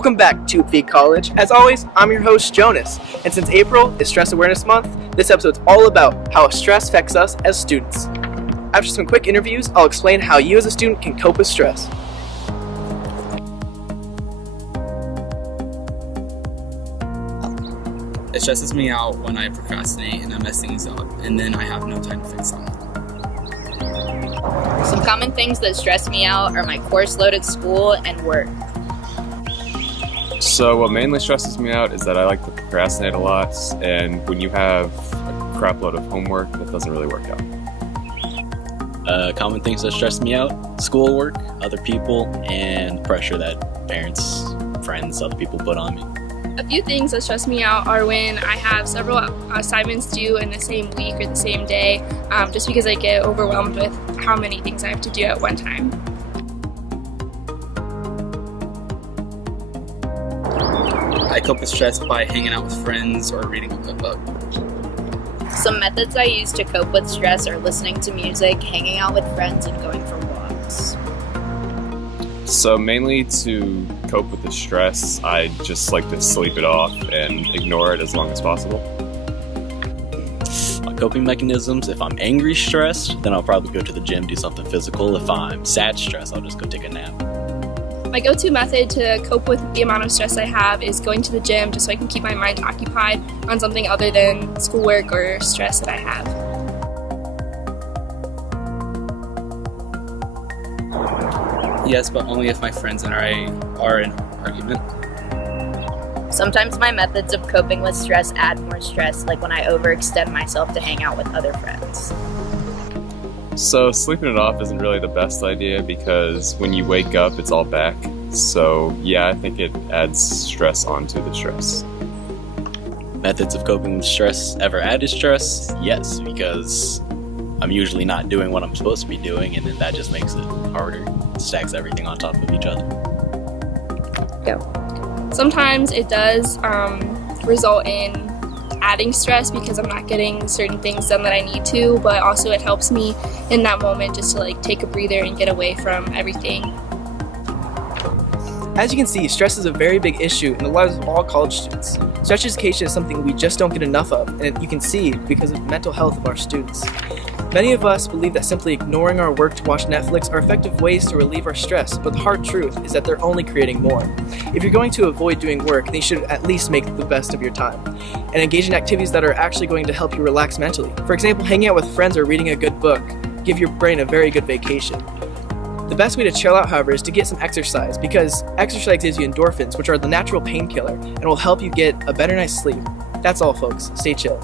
Welcome back to Foote College. As always, I'm your host, Jonas. And since April is Stress Awareness Month, this episode's all about how stress affects us as students. After some quick interviews, I'll explain how you as a student can cope with stress. It stresses me out when I procrastinate and I mess things up, and then I have no time to fix them. Some common things that stress me out are my course load at school and work. So what mainly stresses me out is that I like to procrastinate a lot, and when you have a crap load of homework, that doesn't really work out. Common things that stress me out: schoolwork, other people, and pressure that parents, friends, other people put on me. A few things that stress me out are when I have several assignments due in the same week or the same day, just because I get overwhelmed with how many things I have to do at one time. I cope with stress by hanging out with friends or reading a good book. Some methods I use to cope with stress are listening to music, hanging out with friends, and going for walks. So mainly to cope with the stress, I just like to sleep it off and ignore it as long as possible. My coping mechanisms: if I'm angry, stressed, then I'll probably go to the gym, do something physical. If I'm sad, stressed, I'll just go take a nap. My go-to method to cope with the amount of stress I have is going to the gym just so I can keep my mind occupied on something other than schoolwork or stress that I have. Yes, but only if my friends and I are in an argument. Sometimes my methods of coping with stress add more stress, like when I overextend myself to hang out with other friends. So sleeping it off isn't really the best idea because when you wake up, it's all back. So yeah, I think it adds stress onto the stress. Methods of coping with stress ever added stress? Yes, because I'm usually not doing what I'm supposed to be doing, and then that just makes it harder. Stacks everything on top of each other. Sometimes it does result in adding stress because I'm not getting certain things done that I need to, but also it helps me in that moment just to take a breather and get away from everything. As you can see, stress is a very big issue in the lives of all college students. Stress education is something we just don't get enough of, and you can see because of the mental health of our students. Many of us believe that simply ignoring our work to watch Netflix are effective ways to relieve our stress, but the hard truth is that they're only creating more. If you're going to avoid doing work, then you should at least make the best of your time and engage in activities that are actually going to help you relax mentally. For example, hanging out with friends or reading a good book give your brain a very good vacation. The best way to chill out, however, is to get some exercise, because exercise gives you endorphins, which are the natural painkiller, and will help you get a better night's sleep. That's all, folks. Stay chill.